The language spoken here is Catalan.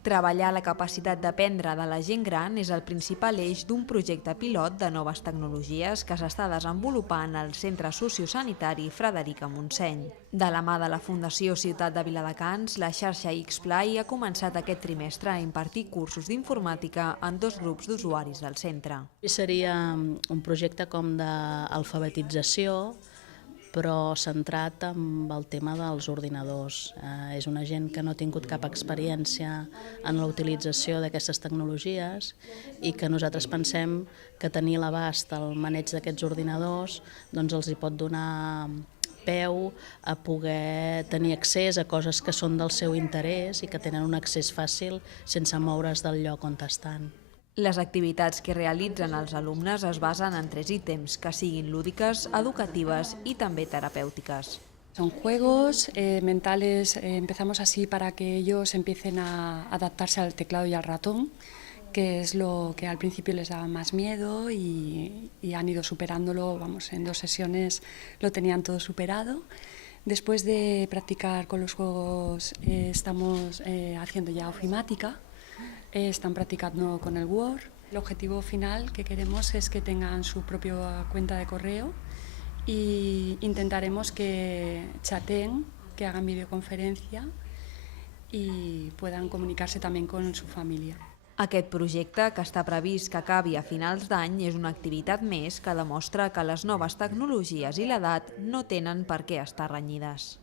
Treballar la capacitat d'aprendre de la gent gran és el principal eix d'un projecte pilot de noves tecnologies que s'està desenvolupant al Centre Sociosanitari Frederica Montseny. De la mà de la Fundació Ciutat de Viladecans, la xarxa Xplay ha començat aquest trimestre a impartir cursos d'informàtica en 2 grups d'usuaris del centre. Seria un projecte com d'alfabetització, però centrat en el tema dels ordinadors. És una gent que no ha tingut cap experiència en la utilització d'aquestes tecnologies i que nosaltres pensem que tenir l'abast al maneig d'aquests ordinadors doncs els hi pot donar peu a poder tenir accés a coses que són del seu interès i que tenen un accés fàcil sense moure's del lloc on estan. Les activitats que realitzen els alumnes es basen en 3 ítems, que siguin lúdiques, educatives i també terapèutiques. Son juegos mentales, empezamos así para que ellos empiecen a adaptarse al teclado y al ratón, que es lo que al principio les daba más miedo y han ido superándolo, vamos, en 2 sesiones lo tenían todo superado. Después de practicar con los juegos estamos haciendo ya ofimática. Están practicando con el Word. El objetivo final que queremos es que tengan su propia cuenta de correo e intentaremos que chateen, que hagan videoconferencia y puedan comunicarse también con su familia. Aquest projecte, que està previst que acabi a finals d'any, és una activitat més que demostra que les noves tecnologies i l'edat no tenen per què estar renyides.